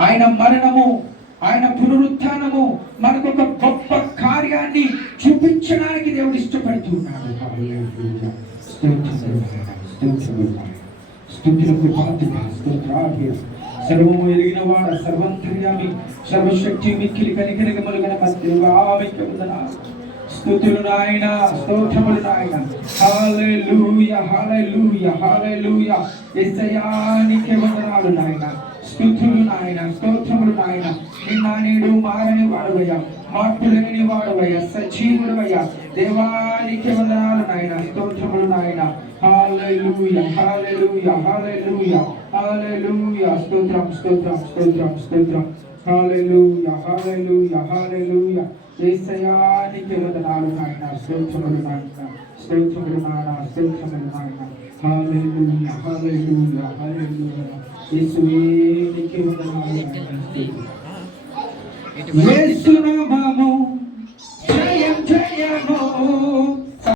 ఆయన మరణము, ఆయన పునరుత్థానము మనకు ఒక గొప్ప కార్యాన్ని చూపించడానికి దేవుడు ఇష్టపడుతున్నాడు. స్తుతులకు పాత్రుడా, స్తోత్రార్హుడా, సర్వము ఎరిగిన వాడ, సర్వంతర్యామి, సర్వశక్తి మిక్కిలి కనికరికములు గల దేవా మీకు వందనాలు. స్తుతులు నాయన, స్తోత్రములు నాయన. హల్లెలూయా, హల్లెలూయా, హల్లెలూయా. యేసయ్యా నీకే వందనాలు నాయన. స్తుతులు నాయన, స్తోత్రములు నాయన. నిన్న నేడు మారని వాడవయ్యా, మార్పు లేని వాడవయ్యా, సజీవుడవయ్యా. దేవానికి వందనాలు నాయన, స్తోత్రములు నాయన. హల్లెలూయా, హల్లెలూయా, హల్లెలూయా, హల్లెలూయా. స్తోత్రం, స్తోత్రం, స్తోత్రం, స్తోత్రం. హల్లెలూయా, హల్లెలూయా, హల్లెలూయా. యేసయ్యానికి వందనాలు నాయన, స్తోత్రములు నాయన, స్తోత్రములు నాయన, స్తోత్రములు నాయన. హల్లెలూయా, హల్లెలూయా, హల్లెలూయా. యేసువే నీకే వందనాలు నాయన. యేసు నామములో